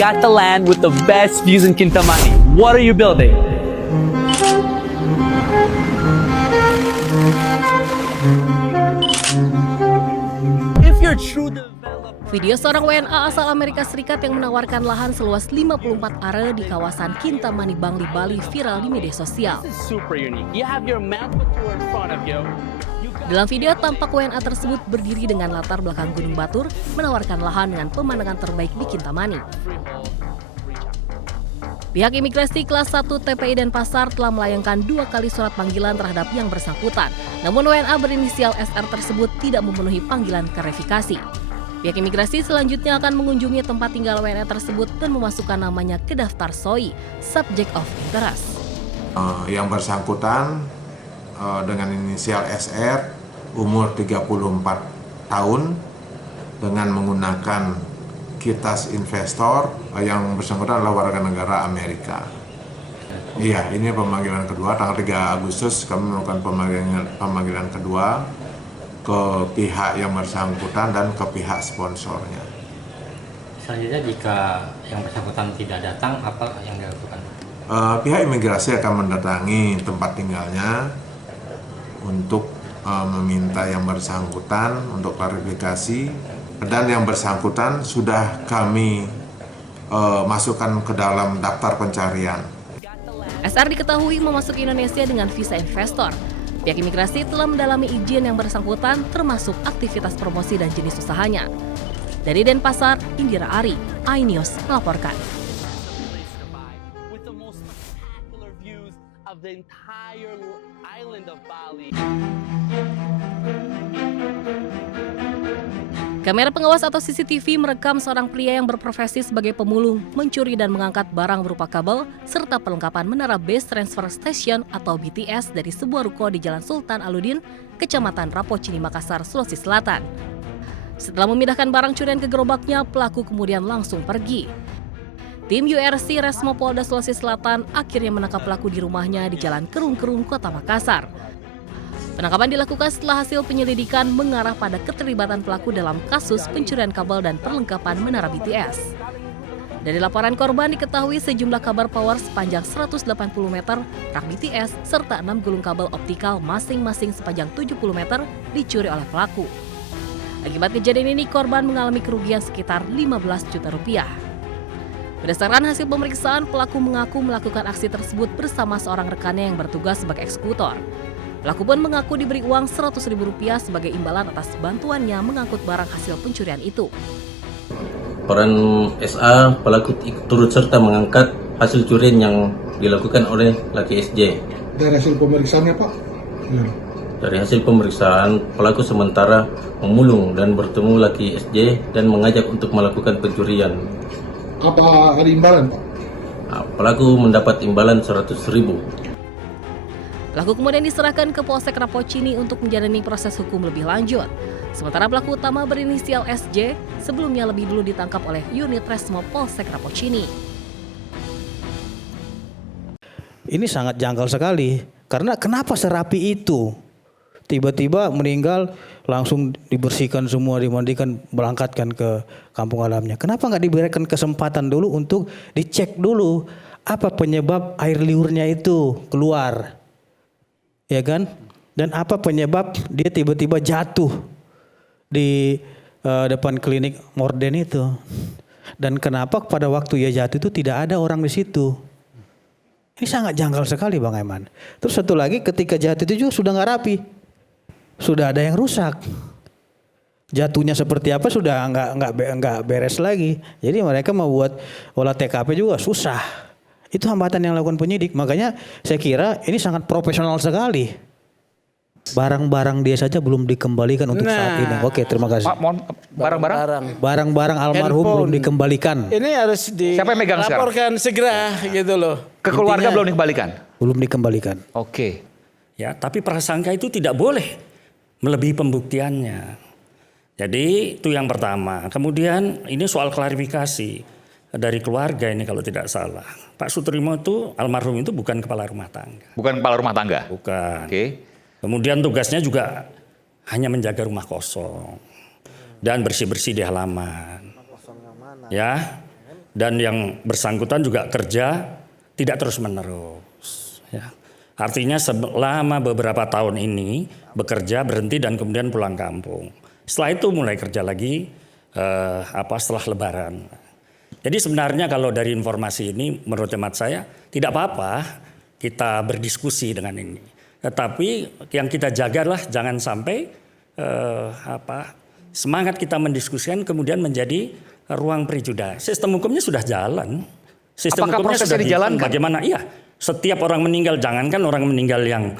Got the land with the best views in Kintamani. What are you building? If you're true developer, Video seorang WNA asal Amerika Serikat yang menawarkan lahan seluas 54 are di kawasan Kintamani, Bangli, Bali viral di media sosial. this is super unique. You have your Mount Batur in front of you. Dalam video tampak WNA tersebut berdiri dengan latar belakang Gunung Batur, menawarkan lahan dengan pemandangan terbaik di Kintamani. Pihak imigrasi kelas 1 TPI Denpasar telah melayangkan 2 kali surat panggilan terhadap yang bersangkutan. Namun WNA berinisial SR tersebut tidak memenuhi panggilan klarifikasi. Pihak imigrasi selanjutnya akan mengunjungi tempat tinggal WNA tersebut dan memasukkan namanya ke daftar SOI, Subject of Interest. Yang bersangkutan dengan inisial SR, umur 34 tahun, dengan menggunakan kitas investor. Yang bersangkutan adalah warga negara Amerika. Iya, ini pemanggilan kedua, tanggal 3 Agustus kami melakukan pemanggilan kedua ke pihak yang bersangkutan dan ke pihak sponsornya. Selanjutnya jika yang bersangkutan tidak datang, apa yang dilakukan? Pihak imigrasi akan mendatangi tempat tinggalnya untuk meminta yang bersangkutan untuk klarifikasi, dan yang bersangkutan sudah kami masukkan ke dalam daftar pencarian. SR diketahui memasuki Indonesia dengan visa investor. Pihak imigrasi telah mendalami izin yang bersangkutan termasuk aktivitas promosi dan jenis usahanya. Dari Denpasar, Indira Ari, iNews melaporkan. With the most spectacular views of the entire island of Bali. Kamera pengawas atau CCTV merekam seorang pria yang berprofesi sebagai pemulung, mencuri dan mengangkat barang berupa kabel, serta perlengkapan menara Base Transfer Station atau BTS dari sebuah ruko di Jalan Sultan Aludin, Kecamatan Rapocini, Makassar, Sulawesi Selatan. Setelah memindahkan barang curian ke gerobaknya, pelaku kemudian langsung pergi. Tim URC Resmo Polda Sulawesi Selatan akhirnya menangkap pelaku di rumahnya di Jalan Kerung-Kerung, Kota Makassar. Penangkapan dilakukan setelah hasil penyelidikan mengarah pada keterlibatan pelaku dalam kasus pencurian kabel dan perlengkapan menara BTS. Dari laporan korban diketahui sejumlah kabel power sepanjang 180 meter, rak BTS, serta 6 gulung kabel optikal masing-masing sepanjang 70 meter dicuri oleh pelaku. Akibat kejadian ini, korban mengalami kerugian sekitar 15 juta rupiah. Berdasarkan hasil pemeriksaan, pelaku mengaku melakukan aksi tersebut bersama seorang rekannya yang bertugas sebagai eksekutor. Pelaku pun mengaku diberi uang Rp100.000 sebagai imbalan atas bantuannya mengangkut barang hasil pencurian itu. Peran SA, pelaku turut serta mengangkat hasil curian yang dilakukan oleh laki SJ. Dari hasil pemeriksaannya, Pak? Dari hasil pemeriksaan, pelaku sementara memulung dan bertemu laki SJ dan mengajak untuk melakukan pencurian. Apa ada imbalan, Pak? Pelaku mendapat imbalan Rp100.000. Pelaku kemudian diserahkan ke Polsek Rapocini untuk menjalani proses hukum lebih lanjut. Sementara pelaku utama berinisial SJ sebelumnya lebih dulu ditangkap oleh unit Resmo Polsek Rapocini. Ini sangat janggal sekali. Karena kenapa serapi itu? Tiba-tiba meninggal, langsung dibersihkan semua, dimandikan, berangkatkan ke kampung halamannya. Kenapa nggak diberikan kesempatan dulu untuk dicek dulu apa penyebab air liurnya itu keluar? Ya kan? Dan apa penyebab dia tiba-tiba jatuh di depan klinik Morden itu? Dan kenapa pada waktu ia jatuh itu tidak ada orang di situ? Ini sangat janggal sekali, Bang Aiman. Terus satu lagi, ketika jatuh itu juga sudah nggak rapi, sudah ada yang rusak. Jatuhnya seperti apa sudah nggak beres lagi. Jadi mereka mau buat olah TKP juga susah. Itu hambatan yang dilakukan penyidik. Makanya saya kira ini sangat profesional sekali. Barang-barang dia saja belum dikembalikan untuk saat ini. Oke, terima kasih. Pak, mohon barang-barang. Barang-barang almarhum belum dikembalikan. Ini harus Siapa yang megang sekarang? dilaporkan segera gitu loh. Ke keluarga Intinya, belum dikembalikan. Belum dikembalikan. Oke. Ya, tapi prasangka itu tidak boleh melebihi pembuktiannya. Jadi itu yang pertama. Kemudian ini soal klarifikasi dari keluarga ini kalau tidak salah. Pak Sutrimo itu almarhum itu bukan kepala rumah tangga. Bukan kepala rumah tangga. Bukan. Oke. Kemudian tugasnya juga hanya menjaga rumah kosong dan bersih-bersih di halaman. Ya. dan yang bersangkutan juga kerja tidak terus-menerus. Ya. Artinya selama beberapa tahun ini bekerja, berhenti dan kemudian pulang kampung. Setelah itu mulai kerja lagi setelah Lebaran. Jadi sebenarnya kalau dari informasi ini menurut hemat saya tidak apa-apa kita berdiskusi dengan ini. Tetapi yang kita jagalah jangan sampai semangat kita mendiskusikan kemudian menjadi ruang prejudis. Sistem hukumnya sudah jalan. Sistem Apakah hukumnya prosesnya sudah dijalankan? Bagaimana? Iya. Setiap orang meninggal, jangankan orang meninggal yang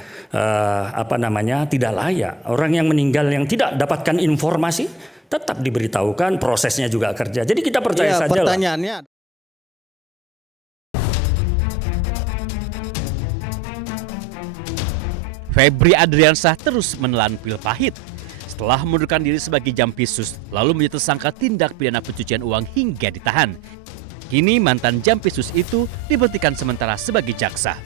tidak layak, orang yang meninggal yang tidak dapatkan informasi tetap diberitahukan, prosesnya juga kerja. Jadi kita percaya saja. Pertanyaannya. Febri Adriansyah terus menelan pil pahit. Setelah mengundurkan diri sebagai Jampisus, lalu menjadi tersangka tindak pidana pencucian uang hingga ditahan. Kini mantan Jampisus itu diberhentikan sementara sebagai jaksa.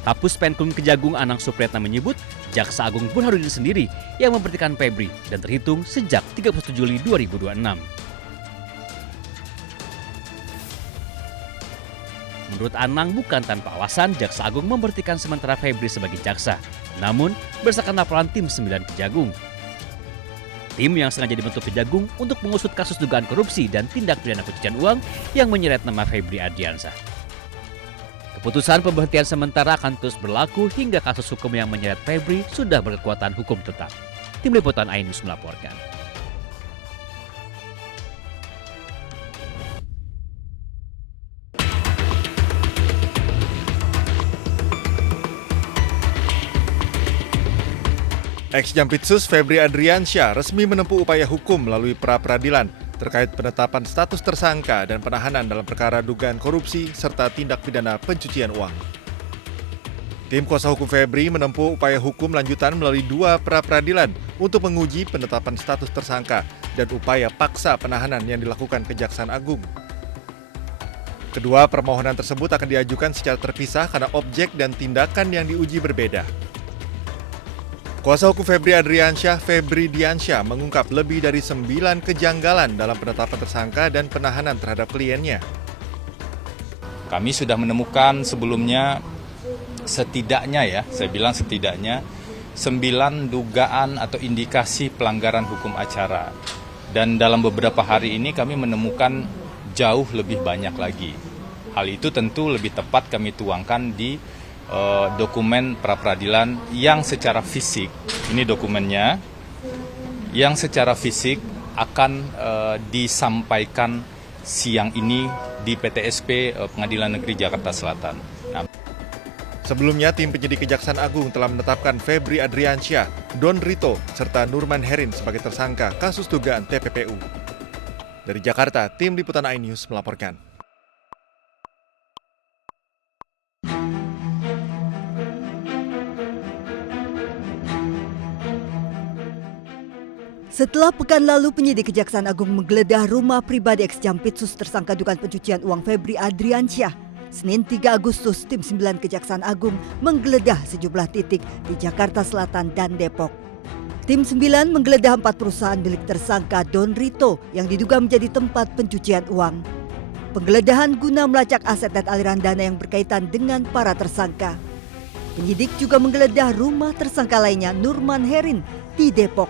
Kapus Penkum Kejagung Anang Supriyatna menyebut Jaksa Agung Burhanuddin sendiri yang memberhentikan Febri dan terhitung sejak 31 Juli 2026. Menurut Anang, bukan tanpa alasan Jaksa Agung memberhentikan sementara Febri sebagai jaksa, namun berdasarkan laporan tim 9 Kejagung. Tim yang sengaja dibentuk Kejagung untuk mengusut kasus dugaan korupsi dan tindak pidana pencucian uang yang menyeret nama Febri Adriansyah. Keputusan pemberhentian sementara akan terus berlaku hingga kasus hukum yang menyeret Febri sudah berkekuatan hukum tetap. Tim Liputan iNews melaporkan. Ex-Jampitsus Febri Adriansyah resmi menempuh upaya hukum melalui pra-peradilan terkait penetapan status tersangka dan penahanan dalam perkara dugaan korupsi serta tindak pidana pencucian uang. Tim kuasa hukum Febri menempuh upaya hukum lanjutan melalui 2 pra-peradilan untuk menguji penetapan status tersangka dan upaya paksa penahanan yang dilakukan Kejaksaan Agung. Kedua permohonan tersebut akan diajukan secara terpisah karena objek dan tindakan yang diuji berbeda. Kuasa hukum Febri Adriansyah, Febri Diansyah, mengungkap lebih dari 9 kejanggalan dalam penetapan tersangka dan penahanan terhadap kliennya. Kami sudah menemukan sebelumnya setidaknya 9 dugaan atau indikasi pelanggaran hukum acara. Dan dalam beberapa hari ini kami menemukan jauh lebih banyak lagi. Hal itu tentu lebih tepat kami tuangkan di dokumen pra-peradilan yang secara fisik, ini dokumennya, yang secara fisik akan disampaikan siang ini di PTSP Pengadilan Negeri Jakarta Selatan. Sebelumnya, tim penyidik Kejaksaan Agung telah menetapkan Febri Adriansyah, Don Rito, serta Nurman Herin sebagai tersangka kasus dugaan TPPU. Dari Jakarta, tim Liputan iNews melaporkan. Setelah pekan lalu penyidik Kejaksaan Agung menggeledah rumah pribadi ex-Jampitsus tersangka dugaan pencucian uang Febri Adriansyah, Senin 3 Agustus tim 9 Kejaksaan Agung menggeledah sejumlah titik di Jakarta Selatan dan Depok. Tim 9 menggeledah 4 perusahaan milik tersangka Don Rito yang diduga menjadi tempat pencucian uang. Penggeledahan guna melacak aset dan aliran dana yang berkaitan dengan para tersangka. Penyidik juga menggeledah rumah tersangka lainnya Nurman Herin di Depok.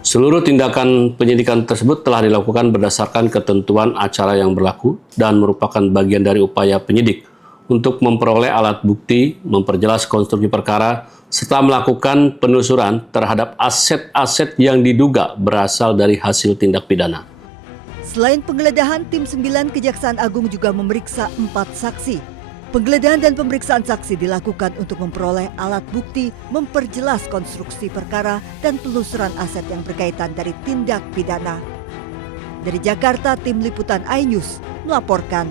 Seluruh tindakan penyidikan tersebut telah dilakukan berdasarkan ketentuan acara yang berlaku dan merupakan bagian dari upaya penyidik untuk memperoleh alat bukti, memperjelas konstruksi perkara, serta melakukan penelusuran terhadap aset-aset yang diduga berasal dari hasil tindak pidana. Selain penggeledahan, tim 9 Kejaksaan Agung juga memeriksa 4 saksi. Penggeledahan dan pemeriksaan saksi dilakukan untuk memperoleh alat bukti, memperjelas konstruksi perkara, dan penelusuran aset yang berkaitan dari tindak pidana. Dari Jakarta, tim Liputan iNews melaporkan.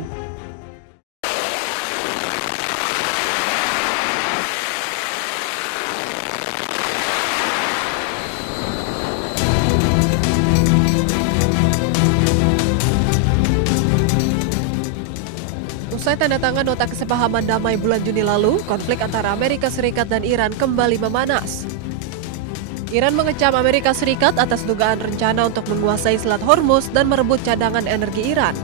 Usai tanda tangan nota kesepahaman damai bulan Juni lalu, konflik antara Amerika Serikat dan Iran kembali memanas. Iran mengecam Amerika Serikat atas dugaan rencana untuk menguasai Selat Hormuz dan merebut cadangan energi Iran.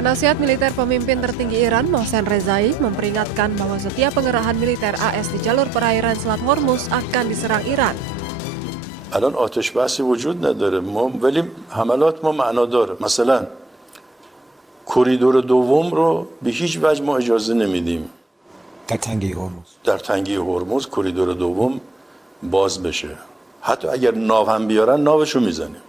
Penasihat militer pemimpin tertinggi Iran, Mohsen Rezai, memperingatkan bahwa setiap pengerahan militer AS di jalur perairan Selat Hormuz akan diserang Iran. الان آتش بحثی وجود نداره ولی حملات ما معنا داره. مثلا کوریدور دوم رو به هیچ وجه ما اجازه نمیدیم در تنگه هرمز کوریدور دوم باز بشه. حتی اگر ناو هم بیارن ناوشو میزنیم.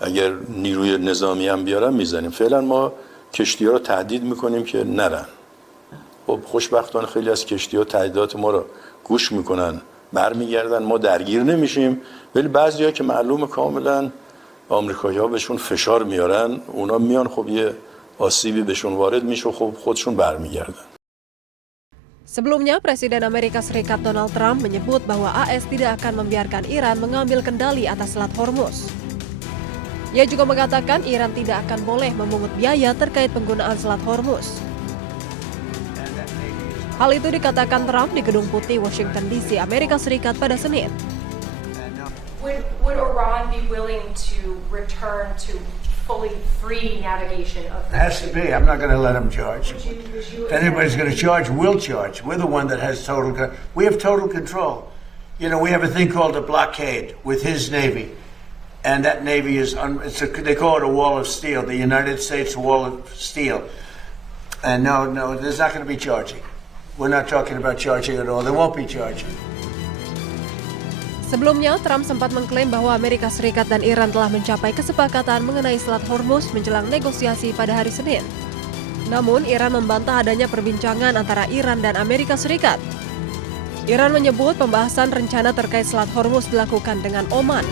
اگر نیروی نظامی هم بیارن میزنیم. فعلا ما کشتی‌ها رو تهدید میکنیم که نرن. خب خوشبختانه خیلی از کشتی‌ها تهدیدات ما رو گوش میکنن، برمیگردن، ما درگیر نمیشیم. ولی بعضی‌ها که معلومه کاملا آمریکایی‌ها بهشون فشار میارن، اونا میان خب یه آسیبی بهشون وارد میشه، خب خودشون برمیگردن. Sebelumnya, Presiden Amerika Serikat Donald Trump menyebut bahwa AS tidak akan membiarkan Iran mengambil kendali atas Selat Hormuz. Ia juga mengatakan Iran tidak akan boleh memungut biaya terkait penggunaan Selat Hormuz. Hal itu dikatakan Trump di Gedung Putih, Washington DC, Amerika Serikat pada Senin. Would Iran be willing to return to fully free navigation of the Has to be. I'm not going to let them charge. If anybody's going to charge, we'll charge. We're the one that has we have total control. You know, we have a thing called a blockade with his Navy. And that Navy is, they call it a wall of steel, the United States wall of steel. And no, there's not going to be charging. We're not talking about charging at all. There won't be charging. Sebelumnya, Trump sempat mengklaim bahwa Amerika Serikat dan Iran telah mencapai kesepakatan mengenai Selat Hormuz menjelang negosiasi pada hari Senin. Namun, Iran membantah adanya perbincangan antara Iran dan Amerika Serikat. Iran menyebut pembahasan rencana terkait Selat Hormuz dilakukan dengan Oman.